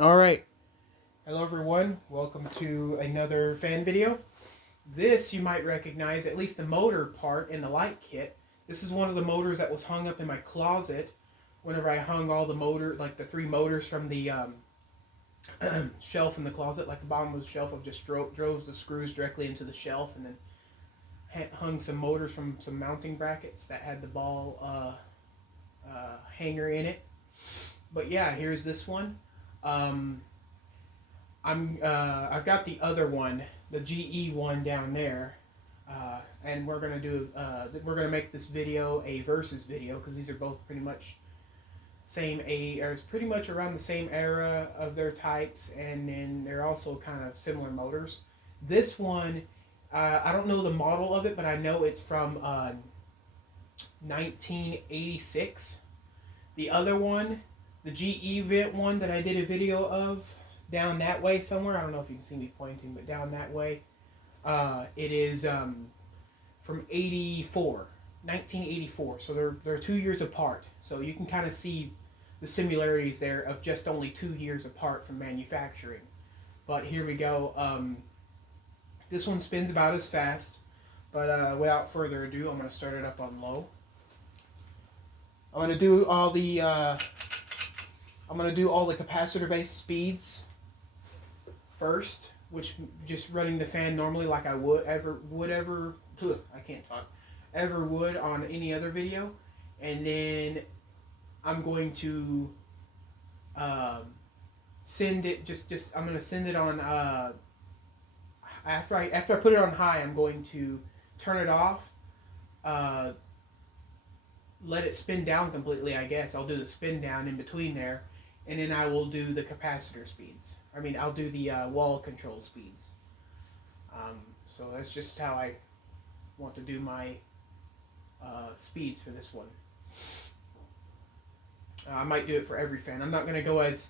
All right. Hello, everyone. Welcome to another fan video. This you might recognize, at least the motor part in the light kit. This is one of the motors that was hung up in my closet whenever I hung all the motor, like the three motors from the shelf in the closet, like the bottom of the shelf. I just drove the screws directly into the shelf and then hung some motors from some mounting brackets that had the ball hanger in it. But yeah, here's this one. I've got the other one, the GE one down there, and we're gonna make this video a versus video because these are both pretty much it's pretty much around the same era of their types, and then they're also kind of similar motors. This one, I don't know the model of it, but I know it's from 1986. The other one, the GE Vent one that I did a video of, down that way somewhere. I don't know if you can see me pointing, but down that way, it is from 1984. So they're 2 years apart. So you can kind of see the similarities there of just only 2 years apart from manufacturing. But here we go. This one spins about as fast, but without further ado, I'm going to start it up on low. I'm going to do all the capacitor-based speeds first, which just running the fan normally like I would on any other video, and then I'm going to send it I'm going to send it on after I put it on high. I'm going to turn it off, let it spin down completely. I guess I'll do the spin down in between there, and then I will do the capacitor speeds. I'll do the wall control speeds. So that's just how I want to do my speeds for this one. I might do it for every fan. I'm not gonna go as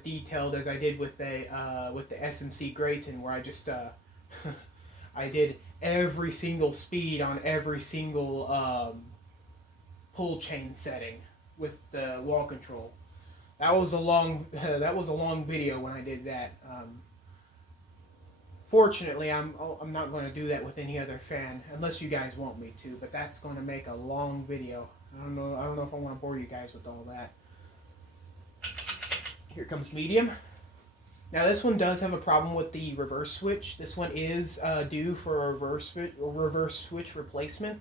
detailed as I did with the SMC Grayton, where I just I did every single speed on every single pull chain setting with the wall control. That was a long video when I did that. Fortunately, I'm not going to do that with any other fan unless you guys want me to. But that's going to make a long video. I don't know if I want to bore you guys with all that. Here comes medium. Now this one does have a problem with the reverse switch. This one is due for a reverse switch replacement.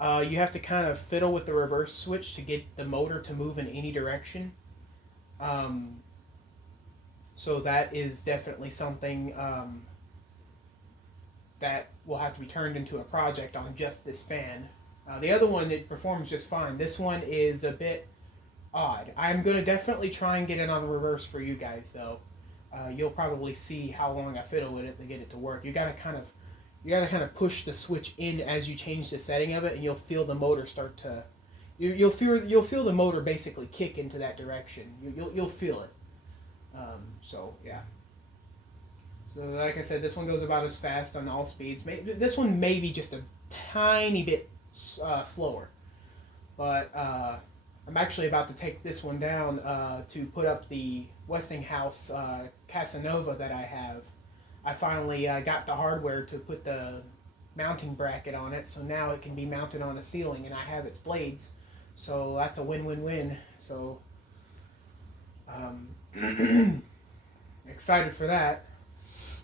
You have to kind of fiddle with the reverse switch to get the motor to move in any direction. So that is definitely something that will have to be turned into a project on just this fan. The other one, it performs just fine. This one is a bit odd. I'm going to definitely try and get it on reverse for you guys, though. You'll probably see how long I fiddle with it to get it to work. You gotta kind of push the switch in as you change the setting of it, and you'll feel the motor start to. You'll feel the motor basically kick into that direction. You'll feel it. So yeah. So like I said, this one goes about as fast on all speeds. This one may be just a tiny bit slower, but I'm actually about to take this one down to put up the Westinghouse Casanova that I have. I finally got the hardware to put the mounting bracket on it, so now it can be mounted on a ceiling, and I have its blades. So that's a win-win-win. So excited for that.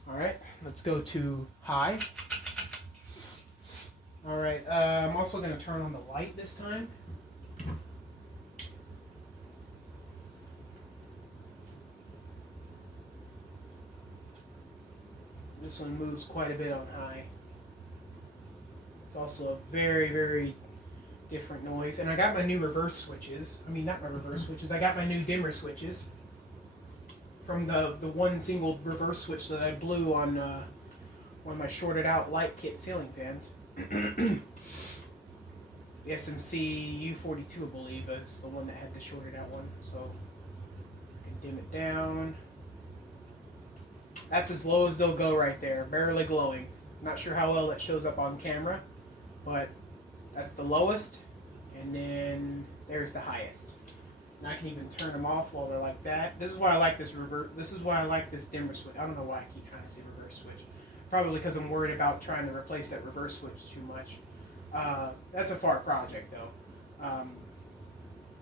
All right, let's go to high. All right, I'm also going to turn on the light this time. This one moves quite a bit on high. It's also a very, very different noise. And I got my new reverse switches. Not my reverse switches. I got my new dimmer switches from the one single reverse switch that I blew on one of my shorted out light kit ceiling fans. The SMC U42, I believe, is the one that had the shorted out one. So I can dim it down. That's as low as they'll go right there, barely glowing. Not sure how well that shows up on camera, but that's the lowest, and then there's the highest. And I can even turn them off while they're like that. This is why I like this reverse. This is why I like this dimmer switch. I don't know why I keep trying to say reverse switch. Probably because I'm worried about trying to replace that reverse switch too much. That's a far project though.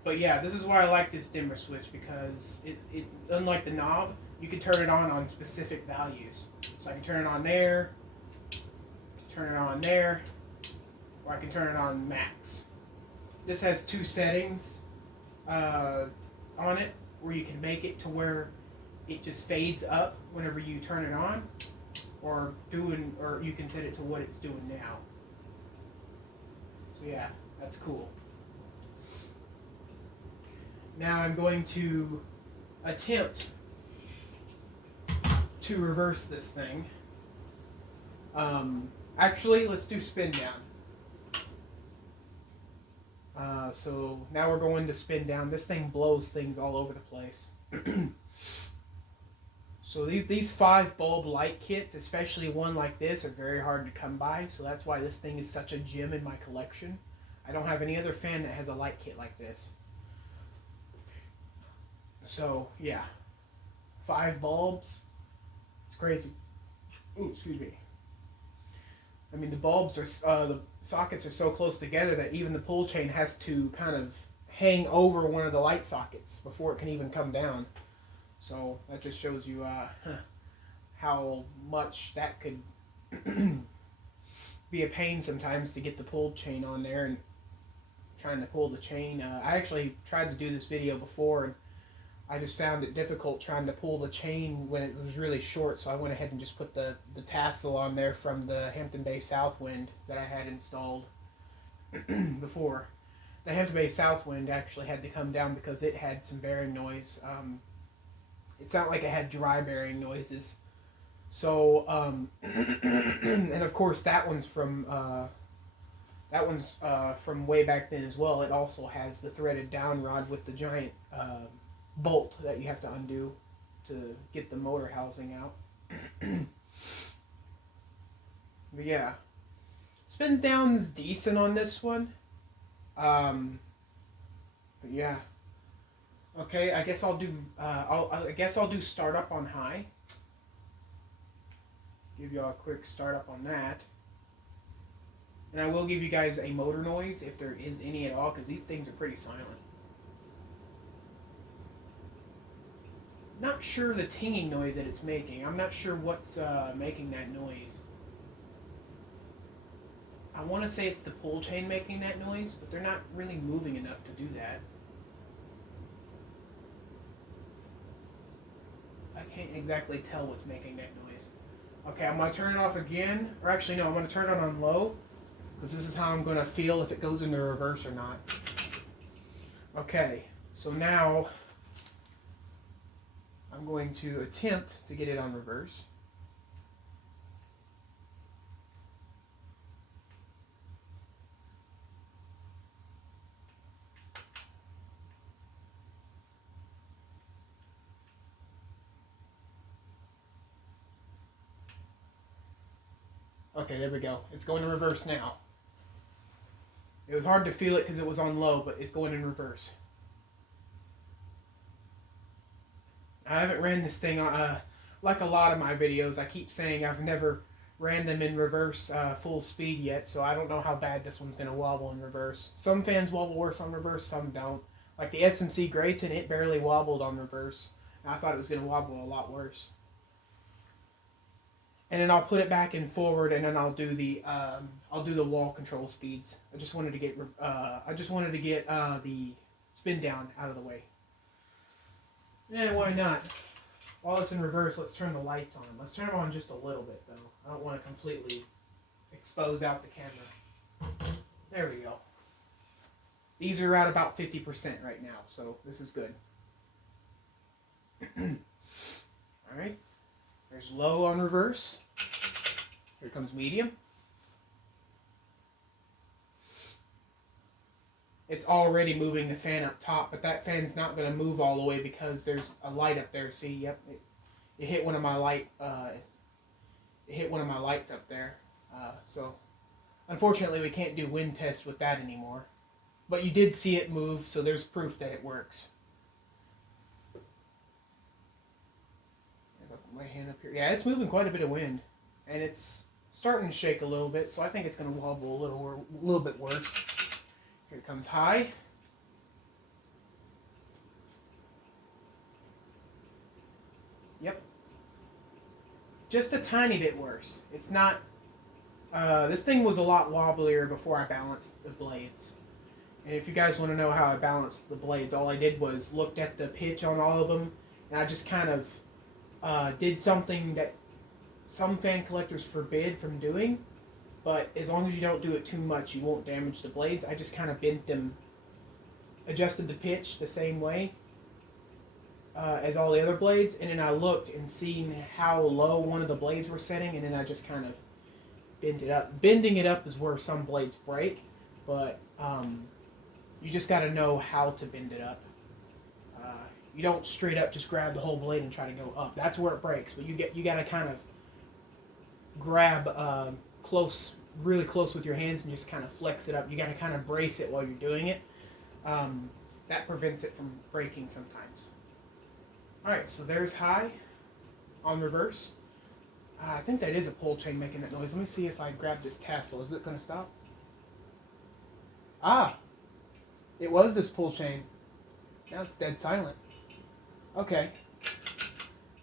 But yeah, this is why I like this dimmer switch, because it unlike the knob, you can turn it on specific values. So I can turn it on there, turn it on there, or I can turn it on max. This has two settings on it, where you can make it to where it just fades up whenever you turn it on, or you can set it to what it's doing now. So yeah, that's cool. Now I'm going to attempt to reverse this thing. Actually, let's do spin down. So now we're going to spin down. This thing blows things all over the place. So these 5 bulb light kits, especially one like this, are very hard to come by. So that's why this thing is such a gem in my collection. I don't have any other fan that has a light kit like this. So yeah, 5 bulbs. It's crazy. Ooh, excuse me. I mean, the bulbs are the sockets are so close together that even the pull chain has to kind of hang over one of the light sockets before it can even come down. So that just shows you how much that could be a pain sometimes to get the pull chain on there and trying to pull the chain. I actually tried to do this video before, and I just found it difficult trying to pull the chain when it was really short, so I went ahead and just put the tassel on there from the Hampton Bay Southwind that I had installed before. The Hampton Bay Southwind actually had to come down because it had some bearing noise. It sounded like it had dry bearing noises. So, and of course that one's from way back then as well. It also has the threaded down rod with the giant bolt that you have to undo to get the motor housing out. But yeah, Spindown's decent on this one. But yeah, okay. I guess I'll do. I guess I'll do startup on high. Give y'all a quick startup on that, and I will give you guys a motor noise if there is any at all, because these things are pretty silent. Not sure the tinging noise that it's making. I'm not sure what's making that noise. I want to say it's the pull chain making that noise, but they're not really moving enough to do that. I can't exactly tell what's making that noise. Okay, I'm going to turn it off again. Or actually, no, I'm going to turn it on low, because this is how I'm going to feel if it goes into reverse or not. Okay, so now I'm going to attempt to get it on reverse. Okay, there we go. It's going in reverse now. It was hard to feel it because it was on low, but it's going in reverse. I haven't ran this thing, like a lot of my videos, I keep saying I've never ran them in reverse full speed yet, so I don't know how bad this one's going to wobble in reverse. Some fans wobble worse on reverse, some don't. Like the SMC Grayton, it barely wobbled on reverse. I thought it was going to wobble a lot worse. And then I'll put it back in forward, and then I'll do the wall control speeds. I just wanted to get the spin down out of the way. Yeah, why not? While it's in reverse, let's turn the lights on. Let's turn them on just a little bit, though. I don't want to completely expose out the camera. There we go. These are at about 50% right now, so this is good. Alright. There's low on reverse. Here comes medium. It's already moving the fan up top, but that fan's not going to move all the way because there's a light up there. See, yep, it hit one of my light. It hit one of my lights up there. So, unfortunately, we can't do wind test with that anymore. But you did see it move, so there's proof that it works. my hand up here. Yeah, it's moving quite a bit of wind, and it's starting to shake a little bit, so I think it's going to wobble a little bit worse. Here it comes high. Yep. Just a tiny bit worse. It's not... this thing was a lot wobblier before I balanced the blades. And if you guys want to know how I balanced the blades, all I did was looked at the pitch on all of them, and I just kind of did something that some fan collectors forbid from doing, but as long as you don't do it too much, you won't damage the blades. I just kind of bent them, adjusted the pitch the same way as all the other blades, and then I looked and seen how low one of the blades were setting, and then I just kind of bent it up. Bending it up is where some blades break, but you just got to know how to bend it up. You don't straight up just grab the whole blade and try to go up. That's where it breaks. But you got to kind of grab really close with your hands and just kind of flex it up. You got to kind of brace it while you're doing it. That prevents it from breaking sometimes. All right, so there's high on reverse. I think that is a pull chain making that noise. Let me see if I grab this tassel. Is it going to stop? Ah, it was this pull chain. Now it's dead silent. Okay.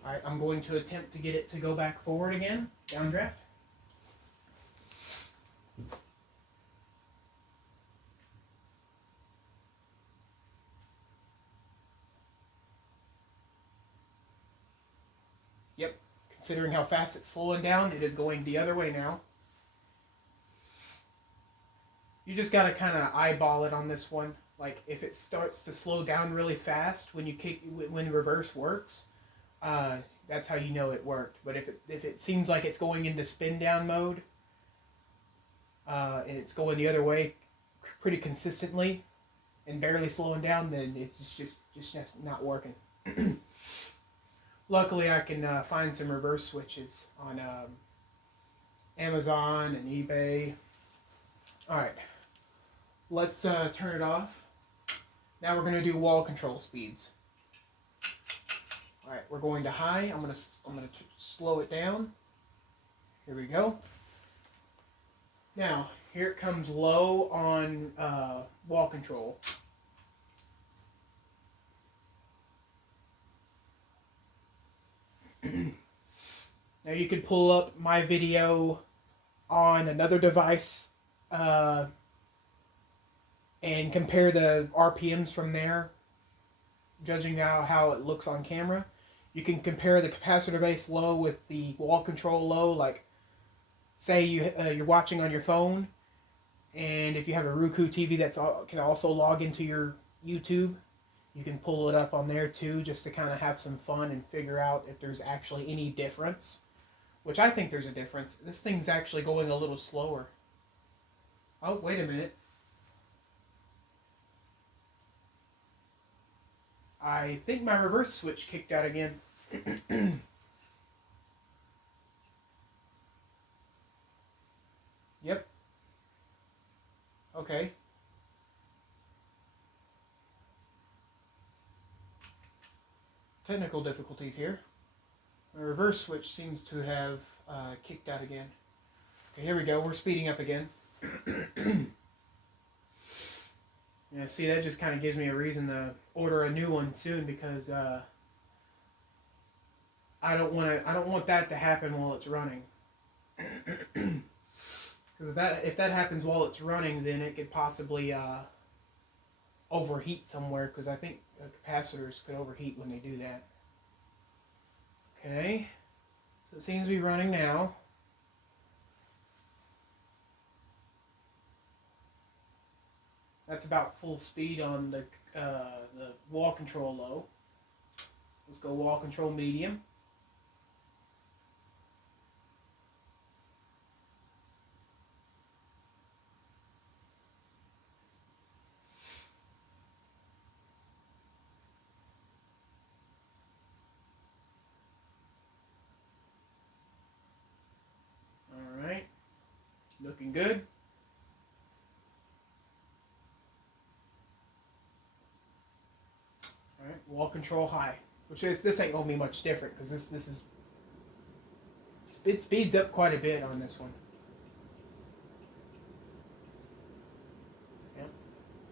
All right, I'm going to attempt to get it to go back forward again. Downdraft. Yep. Considering how fast it's slowing down, it is going the other way now. You just gotta kind of eyeball it on this one. Like if it starts to slow down really fast when reverse works, that's how you know it worked. But if it seems like it's going into spin down mode, and it's going the other way pretty consistently and barely slowing down, then it's just not working. Luckily, I can find some reverse switches on Amazon and eBay. All right, let's turn it off. Now we're going to do wall control speeds. All right, we're going to high. I'm going to slow it down. Here we go. Now here it comes low on wall control. Now you could pull up my video on another device and compare the RPMs from there, judging how it looks on camera. You can compare the capacitor base low with the wall control low. Like, say you're watching on your phone, and if you have a Roku TV that can also log into your YouTube, you can pull it up on there too, just to kind of have some fun and figure out if there's actually any difference. Which I think there's a difference. This thing's actually going a little slower. Oh, wait a minute. I think my reverse switch kicked out again. Yep. Okay. Technical difficulties here. My reverse switch seems to have kicked out again. Okay, here we go. We're speeding up again. Yeah, see, that just kind of gives me a reason to order a new one soon, because I don't want that to happen while it's running. Because if that happens while it's running, then it could possibly overheat somewhere, because I think capacitors could overheat when they do that. Okay, so it seems to be running now. That's about full speed on the wall control low. Let's go wall control medium. All right, looking good. All right, wall control high, which is, this ain't gonna be much different, because this is it speeds up quite a bit on this one. Yep.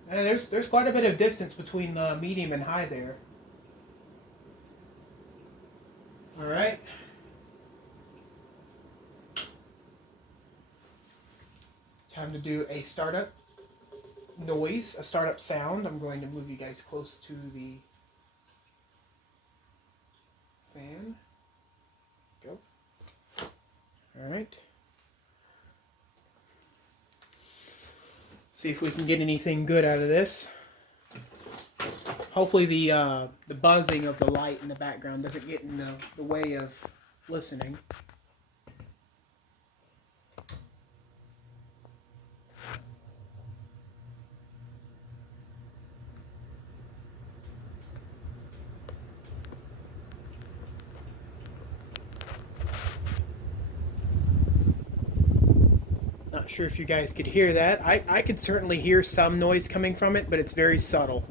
And there's quite a bit of distance between medium and high there. All right. Time to do a startup noise, a startup sound. I'm going to move you guys close to the fan. Go. All right. See if we can get anything good out of this. Hopefully the buzzing of the light in the background doesn't get in the way of listening. Not sure if you guys could hear that. I could certainly hear some noise coming from it, but it's very subtle.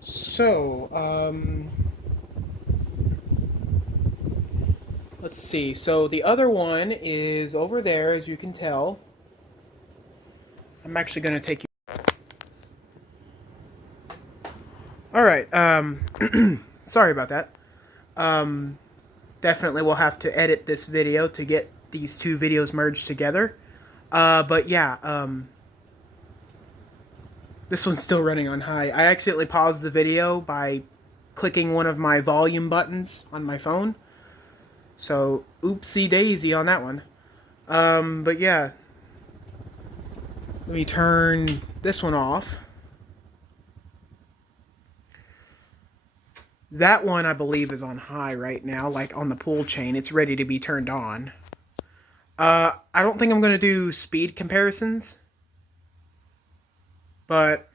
So, let's see. So the other one is over there, as you can tell. I'm actually going to take you. All right. Sorry about that. Definitely will have to edit this video to get these two videos merged together. But yeah, this one's still running on high. I accidentally paused the video by clicking one of my volume buttons on my phone. So, oopsie daisy on that one. But yeah. Let me turn this one off. That one, I believe, is on high right now, like on the pull chain. It's ready to be turned on. I don't think I'm going to do speed comparisons, but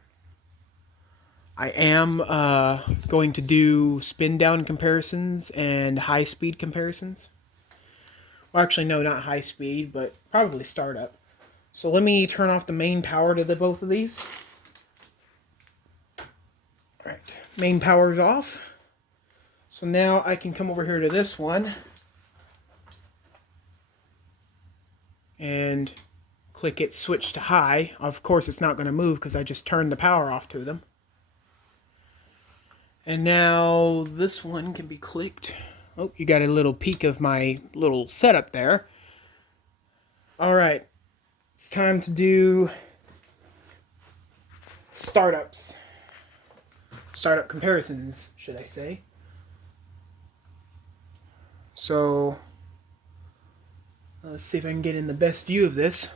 I am going to do spin down comparisons and high speed comparisons. Well, actually, no, not high speed, but probably startup. So let me turn off the main power to both of these. All right, main power is off. So now I can come over here to this one and click it switch to high. Of course it's not going to move because I just turned the power off to them. And now this one can be clicked. Oh, you got a little peek of my little setup there. Alright, it's time to do startups. Startup comparisons, should I say. So, let's see if I can get in the best view of this.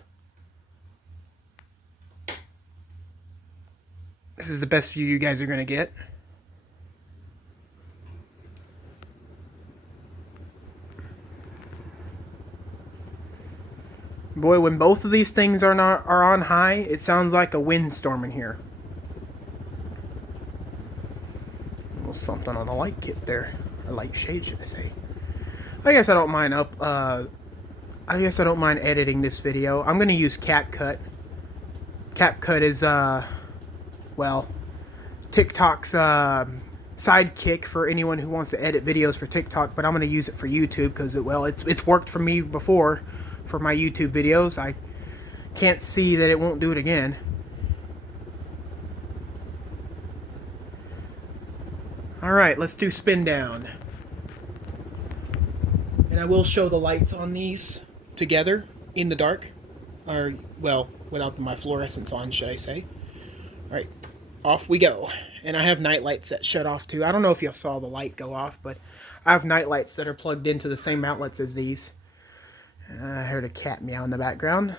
This is the best view you guys are going to get. Boy, when both of these things are on high, it sounds like a windstorm in here. A little something on the light kit there. A light shade, should I say. I guess I don't mind editing this video. I'm going to use CapCut. CapCut is, well, TikTok's sidekick for anyone who wants to edit videos for TikTok, but I'm going to use it for YouTube because, it's worked for me before for my YouTube videos. I can't see that it won't do it again. Alright, let's do Spindown. And I will show the lights on these together in the dark. Or, well, without my fluorescents on, should I say. Alright, off we go. And I have night lights that shut off too. I don't know if you saw the light go off, but I have night lights that are plugged into the same outlets as these. I heard a cat meow in the background.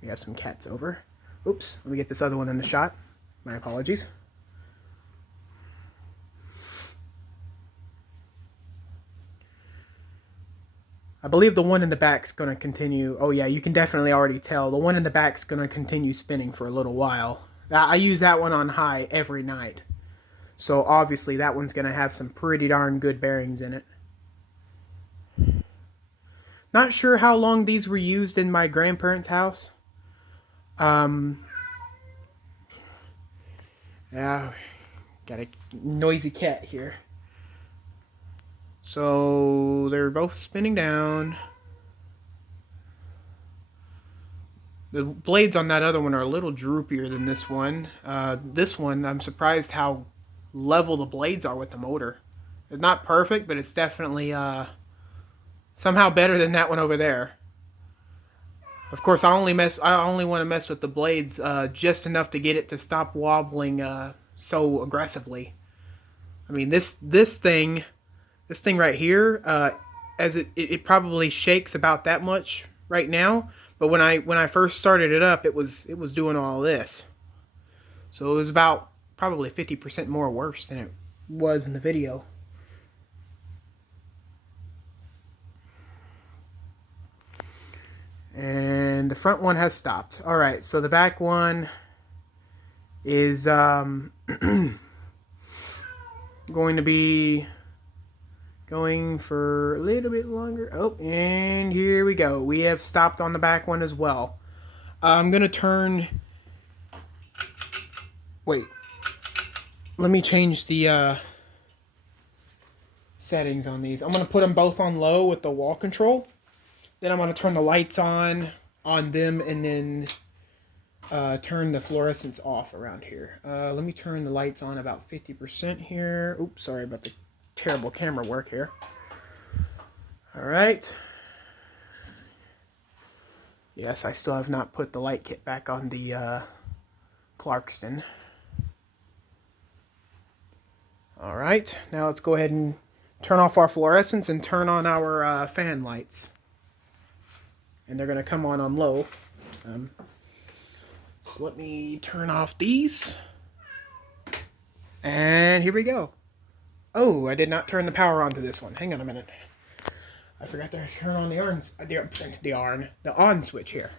We have some cats over. Oops, let me get this other one in the shot. My apologies. I believe the one in the back's going to continue. Oh yeah, you can definitely already tell. The one in the back's going to continue spinning for a little while. I use that one on high every night. So obviously that one's going to have some pretty darn good bearings in it. Not sure how long these were used in my grandparents' house. Yeah, got a noisy cat here. So they're both spinning down. The blades on that other one are a little droopier than this one. This one, I'm surprised how level the blades are with the motor. It's not perfect, but it's definitely somehow better than that one over there. Of course, I only want to mess with the blades just enough to get it to stop wobbling so aggressively. I mean, this thing right here, as it probably shakes about that much right now. But when I first started it up, it was doing all this. So it was about probably 50% more worse than it was in the video. And the front one has stopped. All right, so the back one is going to be going for a little bit longer. Oh, and here we go. We have stopped on the back one as well. I'm going to turn... Wait. Let me change the settings on these. I'm going to put them both on low with the wall control. Then I'm going to turn the lights on them, and then turn the fluorescence off around here. Let me turn the lights on about 50% here. Oops, sorry about the terrible camera work here. All right. Yes, I still have not put the light kit back on the Clarkston. All right, now let's go ahead and turn off our fluorescence and turn on our fan lights. And they're going to come on low. So let me turn off these. And here we go. Oh, I did not turn the power on to this one. Hang on a minute. I forgot to turn on the on switch here.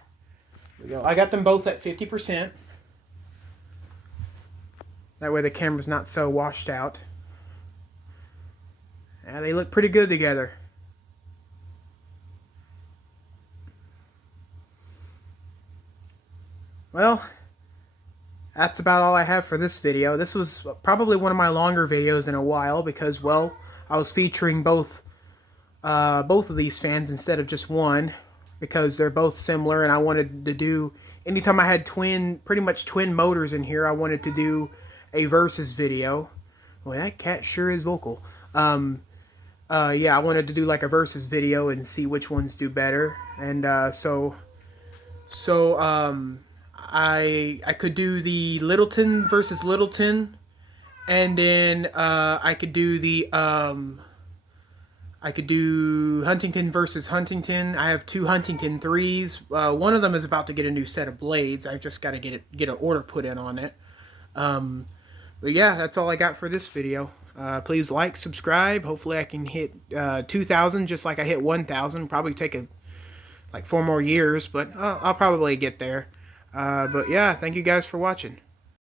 Here we go. I got them both at 50%. That way the camera's not so washed out. Yeah, they look pretty good together. Well, that's about all I have for this video. This was probably one of my longer videos in a while because, well, I was featuring both of these fans instead of just one because they're both similar, and I wanted to do, anytime I had pretty much twin motors in here, I wanted to do a versus video. Boy, that cat sure is vocal. Yeah, I wanted to do like a versus video and see which ones do better, and I could do the Littleton versus Littleton, and then I could do Huntington versus Huntington. I have two Huntington 3s. One of them is about to get a new set of blades. I've just got to get an order put in on it. But yeah, that's all I got for this video. Please like, subscribe. Hopefully I can hit 2,000 just like I hit 1,000. Probably take like 4 more years, but I'll probably get there. But yeah, thank you guys for watching.